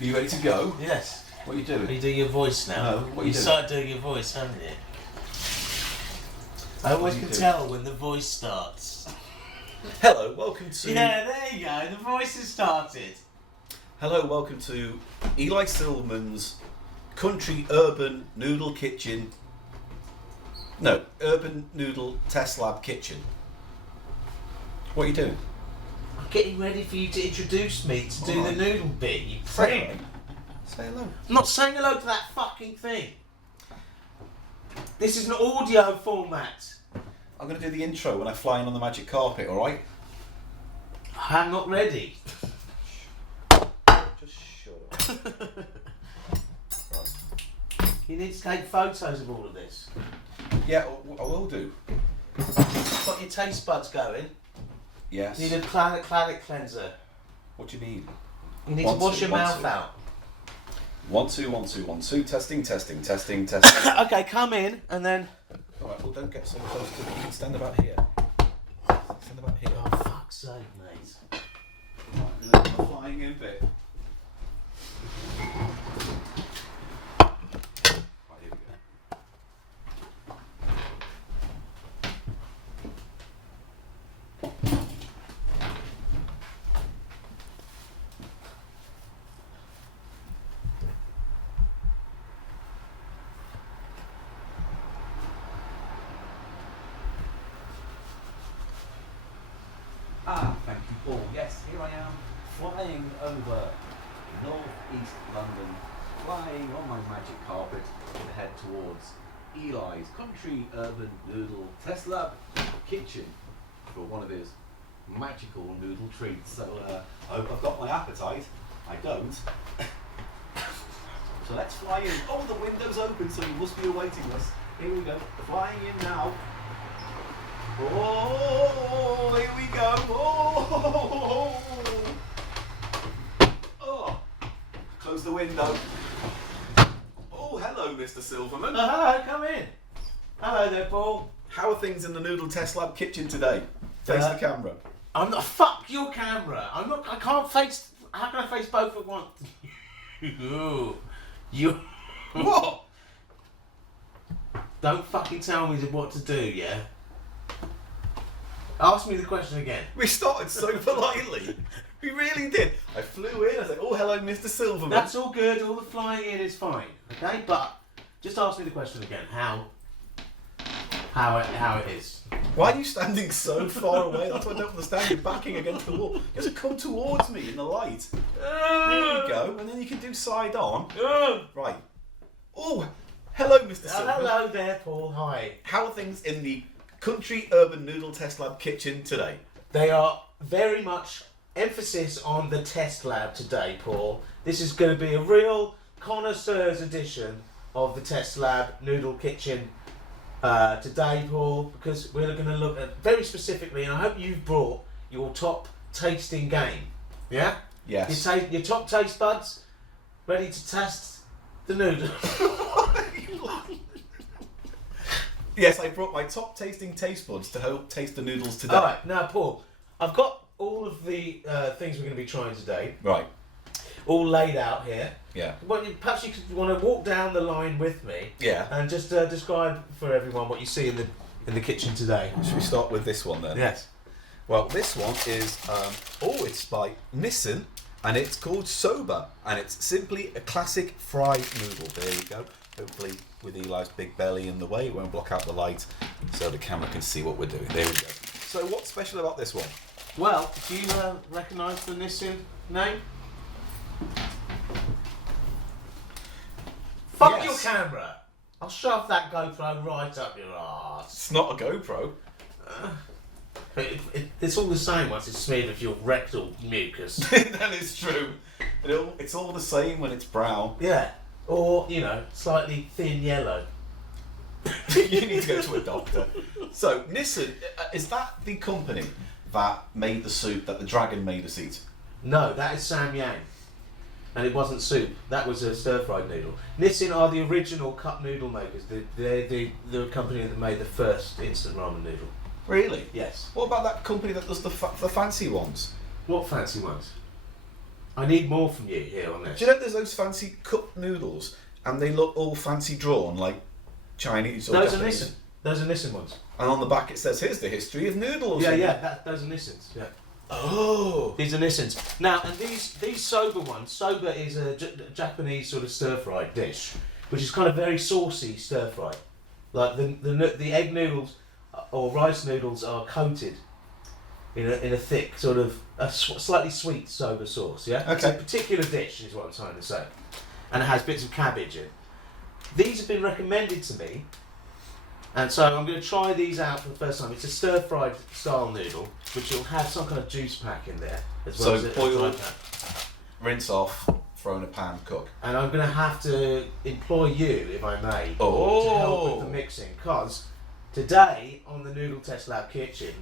Are you ready to go? Yes. What are you doing? Are you doing your voice now? No, what are you doing? started doing your voice, haven't you? I always can tell when the voice starts. Hello, welcome to... Yeah, there you go, the voice has started. Hello, welcome to Eli Silverman's Country Urban Noodle Kitchen. No, Urban Noodle TestLab Kitchen. What are you doing? I'm getting ready for you to introduce me to do the noodle bit, you Say prick. Say hello. I'm not saying hello to that fucking thing. This is an audio format. I'm going to do the intro when I fly in on the magic carpet, alright? I'm not ready. Just shut up. Right. You need to take photos of all of this. Yeah, I will do. Got your taste buds going. Yes. You need a planet cleanser. What do you need? You need One, to wash two, your one, mouth two. out. 1 2 1 2 1 2. Testing. Okay, come in and then. Alright, well don't get so close to it. You can stand about here. Stand about here. Oh, fuck's sake, mate. Right, the flying in bit. Right, here we go. Thank you, Paul. Yes, here I am, flying over northeast London, flying on my magic carpet to head towards Eli's Country Urban Noodle TestLab Kitchen for one of his magical noodle treats. So I hope I've got my appetite. I don't. So let's fly in. Oh, the window's open, so you must be awaiting us. Here we go. Flying in now. Oh, here we go. Oh, close the window. Oh, hello, Mr. Silverman. Oh, hello, come in. Hello there, Paul. How are things in the Noodle TestLab kitchen today? Face the camera. I'm not. Fuck your camera. I'm not. I can't face. How can I face both at once? You. What? Don't fucking tell me what to do, yeah? Ask me the question again. We started so politely. We really did. I flew in. I said, "Oh, hello, Mr. Silverman." That's all good. All the flying in is fine. Okay, but just ask me the question again. How it is. Why are you standing so far away? That's what I don't understand. You're backing against the wall. You have to come towards me in the light. There we go. And then you can do side on. Right. Oh, hello, Mr. Silverman. Hello there, Paul. Hi. How are things in the Country Urban Noodle TestLab kitchen today? They are very much emphasis on the test lab today, Paul. This is going to be a real connoisseur's edition of the test lab noodle kitchen today, Paul, because we're going to look at very specifically, and I hope you've brought your top tasting game. Yeah? Yes. Your top taste buds ready to test the noodles. Yes, I brought my top tasting taste buds to help taste the noodles today. Alright, now Paul, I've got all of the things we're going to be trying today Right. all laid out here. Yeah. Well, perhaps you could want to walk down the line with me. Yeah. And just describe for everyone what you see in the kitchen today. Should we start with this one then? Yes. Well, this one is, it's by Nissan, and it's called Soba, and it's simply a classic fried noodle. There you go. Hopefully, with Eli's big belly in the way, it won't block out the light, so the camera can see what we're doing. There we go. So, what's special about this one? Well, do you recognise the Nissan name? Fuck Yes. your camera! I'll shove that GoPro right up your arse. It's not a GoPro. It's all the same once it's smeared with your rectal mucus. That is true. It's all the same when it's brown. Yeah. Or, slightly thin yellow. You need to go to a doctor. So, Nissan, is that the company that made the soup that the dragon made us eat? No, that is Sam Yang. And it wasn't soup. That was a stir-fried noodle. Nissin are the original cup noodle makers. They're the company that made the first instant ramen noodle. Really? Yes. What about that company that does the fancy ones? What fancy ones? I need more from you here on this. Do you know there's those fancy cup noodles and they look all fancy drawn like Chinese or Those are Japanese? Nissan. Those are Nissan ones. And on the back it says, here's the history of noodles. Yeah. Those are Nissans. Yeah. Oh. These are Nissans. Now, and these soba ones. Soba is a Japanese sort of stir-fried dish, which is kind of very saucy stir-fry. Like the egg noodles or rice noodles are coated in a thick sort of slightly sweet soba sauce. Yeah. Okay. It's a particular dish, is what I'm trying to say, and it has bits of cabbage in. These have been recommended to me. And so I'm going to try these out for the first time. It's a stir-fried style noodle, which will have some kind of juice pack in there as well. So as boil, rinse off, throw in a pan, cook. And I'm going to have to employ you, if I may, to help with the mixing. Because today on the Noodle TestLab kitchen,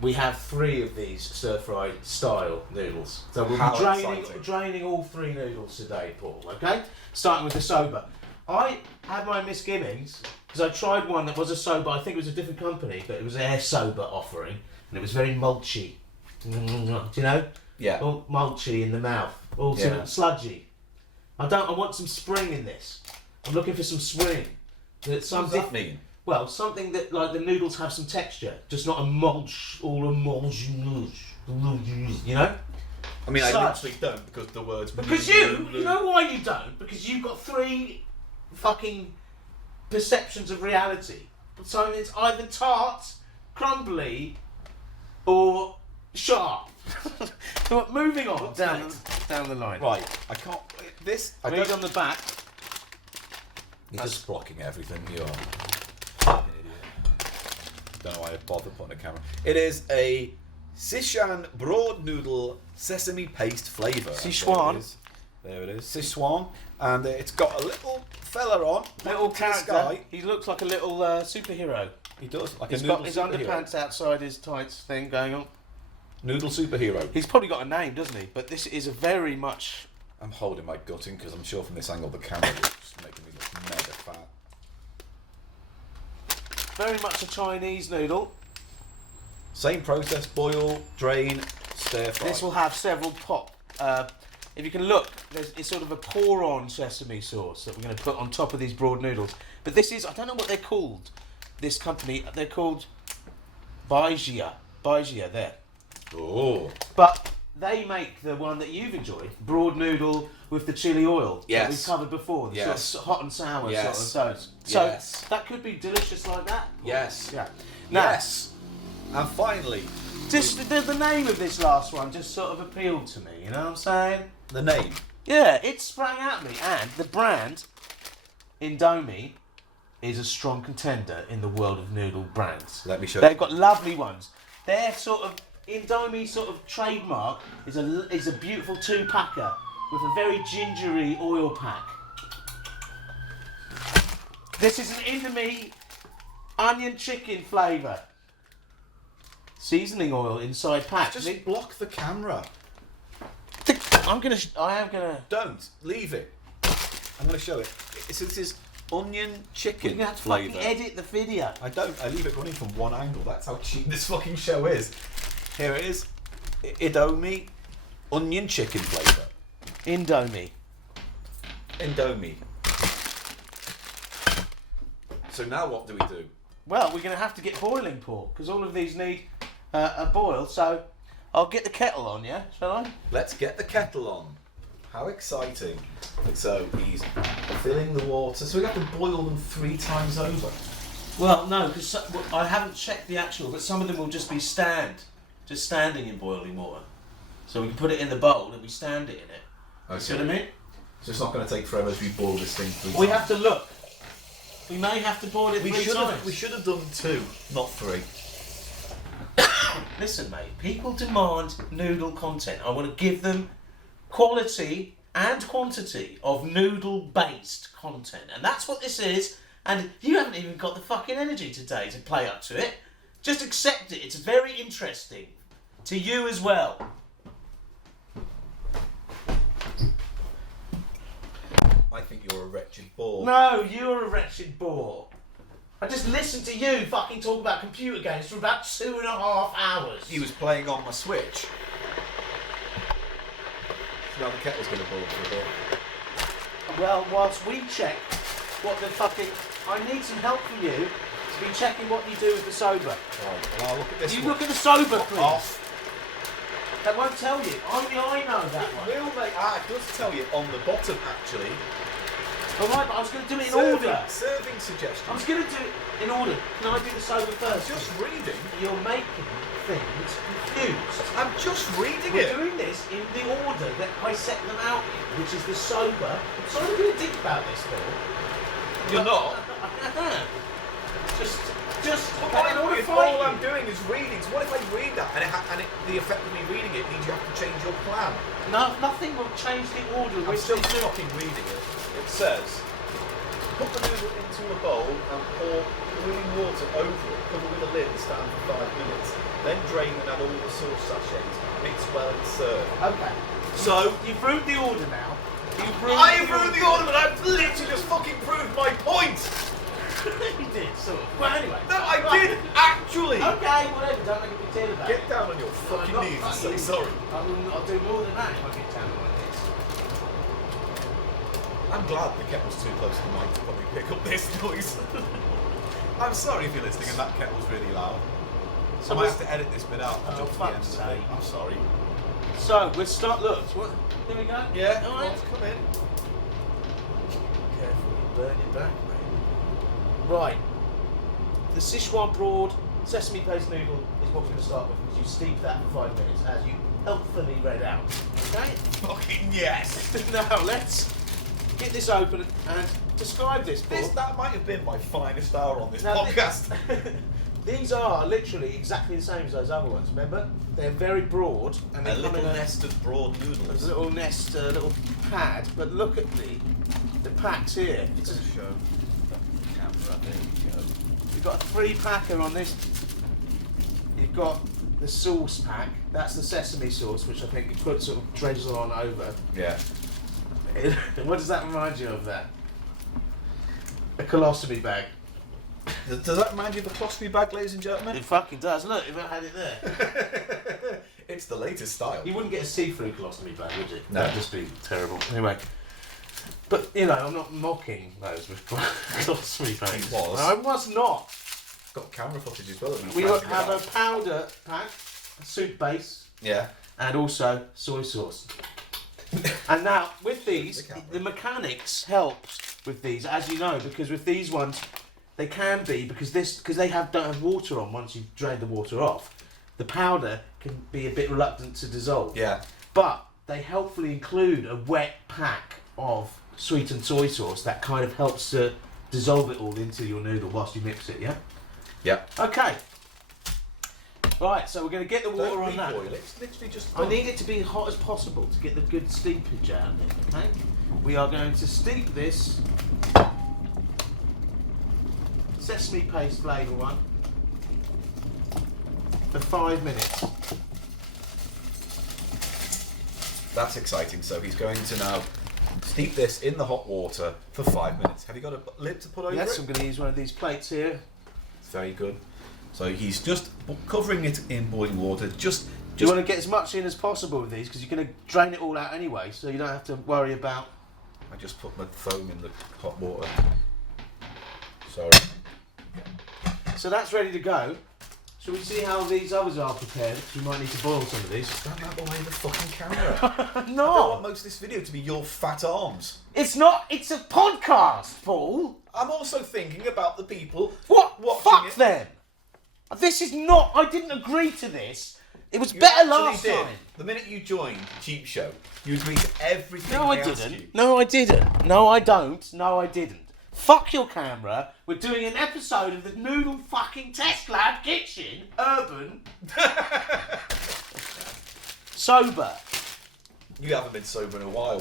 we have 3 of these stir-fried style noodles. So we'll be draining all 3 noodles today, Paul. Okay, starting with the soba. I had my misgivings because I tried one that was a soba. I think it was a different company, but it was Air Soba offering, and it was very mulchy. Do you know? Yeah. All mulchy in the mouth, all sort of sludgy. I want some spring in this. I'm looking for some spring. What does that mean? Well, something that like the noodles have some texture, just not a mulch, all a mulch. You know? I mean, I literally don't because the words. Because you know why you don't? Because you've got 3 fucking perceptions of reality. So it's either tart, crumbly, or sharp. But moving on down the line. Right, I can't. This. I Read don't. on the back. You're just blocking everything. You are an idiot. Don't know why I bothered putting a camera. It is a Sichuan broad noodle sesame paste flavour. Sichuan. There it is. Sichuan. And it's got a little fella on. Little character. Sky. He looks like a little superhero. He does. Like He's a noodle got his superhero. underpants outside his tights thing going on. Noodle superhero. He's probably got a name, doesn't he? But this is a very much... I'm holding my gut in because I'm sure from this angle the camera is just making me look mega fat. Very much a Chinese noodle. Same process, boil, drain, stir fry. This will have several if you can look, it's sort of a pour-on sesame sauce that we're going to put on top of these broad noodles. But this is, I don't know what they're called, this company, they're called Baijia, there. Oh. But they make the one that you've enjoyed, broad noodle with the chili oil that Yes. we've covered before, the Yes. sort of hot and sour Yes. sort of sauce. So Yes. that could be delicious like that. Yes. Yeah. Now, Yes. And finally, just the name of this last one just sort of appealed to me, you know what I'm saying? the name. Yeah, it sprang at me, and the brand Indomie is a strong contender in the world of noodle brands. Let me show They've you. got lovely ones. Their sort of Indomie sort of trademark is a beautiful 2-packer with a very gingery oil pack. This is an Indomie onion chicken flavour. Seasoning oil inside pack. Just block the camera. I am gonna. Don't leave it. I'm going to show it. So this is onion You're chicken gonna have to flavour. fucking edit the video. I don't. I leave it running from one angle. That's how cheap this fucking show is. Here it is. Indomie onion chicken flavour. Indomie. Indomie. So now what do we do? Well, we're going to have to get boiling, Paul, because all of these need a boil. So I'll get the kettle on, yeah? Shall I? Let's get the kettle on. How exciting. So he's filling the water. So we have to boil them 3 times over. Well, no, because I haven't checked the actual, but some of them will just be just standing in boiling water. So we can put it in the bowl and we stand it in it. Okay. See what I mean? So it's not going to take forever as we boil this thing 3 times. We have to look. We may have to boil it 3 times. We should have done 2, not 3. Listen, mate, people demand noodle content. I want to give them quality and quantity of noodle-based content. And that's what this is. And you haven't even got the fucking energy today to play up to it. Just accept it. It's very interesting. To you as well. I think you're a wretched bore. No, you're a wretched bore. I just listened to you fucking talk about computer games for about 2.5 hours. He was playing on my Switch. Now the kettle's going to boil for a bit. Well, whilst we check what the fucking... I need some help from you to be checking what you do with the soba. Right, well, I'll look at this You one. look at the soba, please. Off. That won't tell you. Only I know that It one. will make... it does tell you on the bottom, actually. Alright, but I was going to do it in order. Serving I suggestions. was going to do it in order. Can I do the soba first? Just reading. You're making things confused. I'm just reading We're it. doing this in the order that I set them out in, which is the soba. So I'm going to think about this, Phil. You're not. I am. Just. All I'm doing is reading. So what if I read that and the effect of me reading it means you have to change your plan? No, nothing will change the order. I'm still fucking reading it. It says, put the noodle into a bowl and pour boiling water over it. Cover with a lid and stand for 5 minutes. Then drain and add all the sauce sachets. Mix well and serve. Okay. So You've ruined the order now. I've ruined the order, but I've literally just fucking proved my point. You did, sort of. Well, anyway. No, I did actually. Okay, whatever. Don't make a big deal about it. Get down on your fucking I'm not knees and say fucking- sorry. I'll do more than that if I get down like this. I'm glad the kettle's too close to the mic to probably pick up this noise. I'm sorry if you're listening and that kettle's really loud. So I might have to edit this bit out and Oh, jump to the end of fuck's the thing. sake. I'm sorry. So, we'll start. Look. Here we go. Yeah, Alright. come in. Careful, you burn your back, mate. Right. The Sichuan broad sesame paste noodle is what we're going to start with, because you steep that for 5 minutes, as you helpfully read out. Okay? Fucking yes! Now, let's get this open and describe this, Paul. That might have been my finest hour on this Now, podcast. These are literally exactly the same as those other ones, remember? They're very broad. And they A come little in nest of broad a noodles. little nest, a little pad, but look at the packs here. It's a show. Camera, there you go. You've got a 3-packer on this. You've got the sauce pack. That's the sesame sauce, which I think you put sort of drizzle on over. Yeah. What does that remind you of? That a colostomy bag. Does that remind you of the colostomy bag, ladies and gentlemen? It fucking does. Look, if I had it there, It's the latest style. you wouldn't get a see-through colostomy bag, would you? No. That'd just be terrible. Anyway, but you know, I'm not mocking those with colostomy bags. He was. I was not. Got camera footage as well. That We found have a out. powder pack, a soup base, Yeah. and also soy sauce. And now with these, The camera. the mechanics helps with these, as you know, because with these ones, they can be because they don't have water on. Once you've drained the water off, the powder can be a bit reluctant to dissolve. Yeah. But they helpfully include a wet pack of sweetened soy sauce that kind of helps to dissolve it all into your noodle whilst you mix it. Yeah. Yeah. Okay. Right, so we're going to get the water Don't on that. reboil it. It's literally just. I need it to be hot as possible to get the good steepage out of it, okay? We are going to steep this sesame paste flavour one for 5 minutes. That's exciting. So he's going to now steep this in the hot water for 5 minutes. Have you got a lid to put over Yes, it? I'm going to use one of these plates here. Very good. So he's just covering it in boiling water. Just You want to get as much in as possible with these because you're going to drain it all out anyway, so you don't have to worry about... I just put my foam in the hot water. Sorry. So that's ready to go. Shall we see how these others are prepared? We might need to boil some of these. Stand out behind the fucking camera. I don't No! want most of this video to be your fat arms. It's not! It's a podcast, Paul! I'm also thinking about the people What? watching Fuck it. them! This is not... I didn't agree to this. It was You better actually last did. time. The minute you joined Cheap Show, you agreed to everything No, I asked didn't. you. No, I didn't. No, I don't. No, I didn't. Fuck your camera. We're doing an episode of the Noodle fucking TestLab Kitchen. Urban. Sober. You haven't been sober in a while.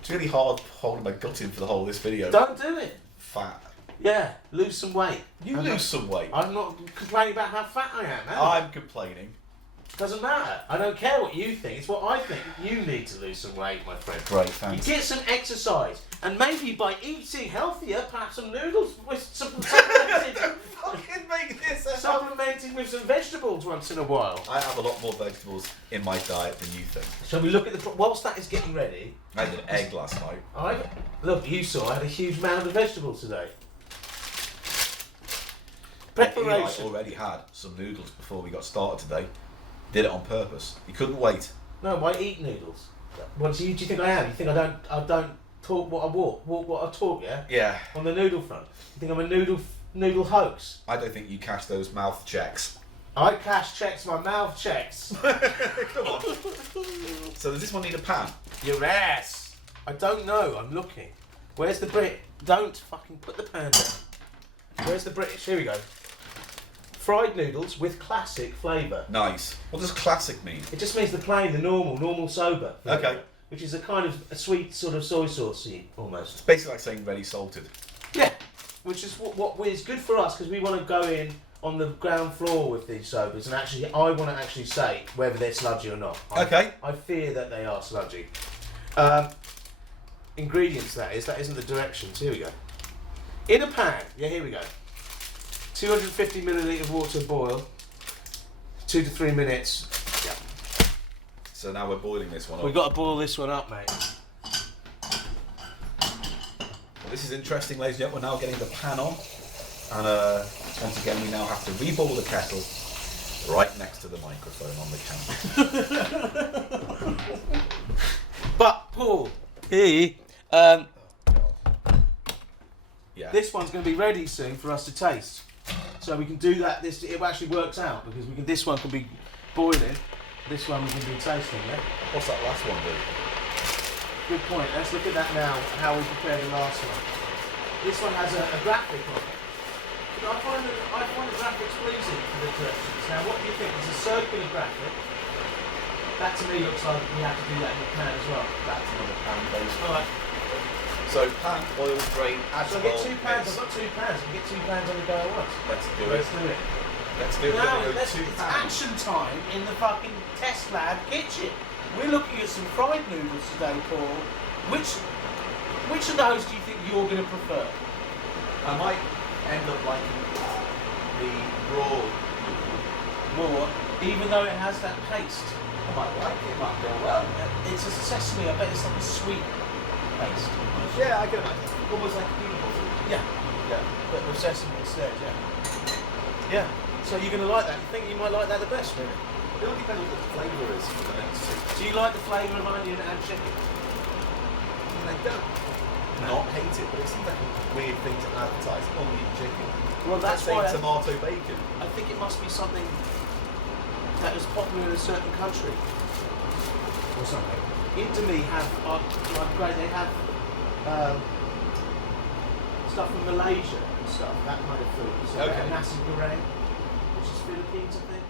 It's really hard holding my gut in for the whole of this video. Don't do it. Fat. Yeah, lose some weight. You lose some weight. I'm not complaining about how fat I am. I'm complaining. Doesn't matter. I don't care what you think. It's what I think. You need to lose some weight, my friend. Great, You thanks. get some exercise, and maybe by eating healthier, perhaps some noodles with supplementing, Fucking make this supplementing with some vegetables once in a while. I have a lot more vegetables in my diet than you think. Shall we look at the... Whilst that is getting ready... I had an egg last night. Look, you saw I had a huge mound of vegetables today. Eli Preparation. already had some noodles before we got started today. Did it on purpose. He couldn't wait. No, I eat noodles. What do you think I am? You think I don't talk what I walk what I talk, yeah? Yeah. On the noodle front. You think I'm a noodle hoax? I don't think you cash those mouth checks. I cash checks my mouth checks. Come on. So does this one need a pan? Your ass. I don't know, I'm looking. Where's the Brit? Don't fucking put the pan down. Where's the British? Here we go. Fried noodles with classic flavour. Nice. What does classic mean? It just means the plain, the normal sober. flavour, Okay. Which is a kind of a sweet sort of soy saucey almost. It's basically like saying ready salted. Yeah. Which is what is good for us because we want to go in on the ground floor with these sobers and actually I want to actually say whether they're sludgy or not. Okay. I fear that they are sludgy. Ingredients that isn't the directions. Here we go. In a pan. Yeah, here we go. 250 milliliter of water boil. 2 to 3 minutes. Yeah. So now we're boiling this one up. We've got to boil this one up, mate. Well, this is interesting, ladies and gentlemen. We're now getting the pan on. And once again, we now have to re-boil the kettle right next to the microphone on the counter. But, Paul, here, Yeah. this one's going to be ready soon for us to taste. So we can do that. It actually works out because this one can be boiling. This one we can be tasting. Yeah. What's that last one do? Good point. Let's look at that now. How we prepared the last one. This one has a graphic on it. But I find the graphics pleasing for the directions. Now, what do you think? It's a circular graphic. That to me looks like we have to do that in the pan as well. That's another pan based. All right. So pan, oil, drain, add So I get 2 pans. I've got 2 pans. We get 2 pans on the go at once. Let's do Let's it. do it. Let's do it. Now, We're gonna go it's 2 pans. action time in the fucking TestLab kitchen. We're looking at some fried noodles today, Paul. Which of those do you think you're going to prefer? I might end up liking the raw noodle. More, even though it has that paste. I might like it. It might go well. It's a sesame. I bet it's like a sweet paste. Yeah, I can imagine. Almost like peanut butter. Yeah, Yeah. but with sesame instead. Yeah. Yeah. So you're going to like that? You think you might like that the best, really? It all depends on what the flavour is for the next two. Do you like the flavour of onion and chicken? I don't not hate it, but it seems like a weird thing to advertise. Onion chicken. Well, that's Let's say why tomato bacon. I think it must be something that is popular in a certain country or something. Indomie have great. They have stuff from Malaysia and stuff. That kind of food. So Okay. nasi goreng, which is Philippines, I think.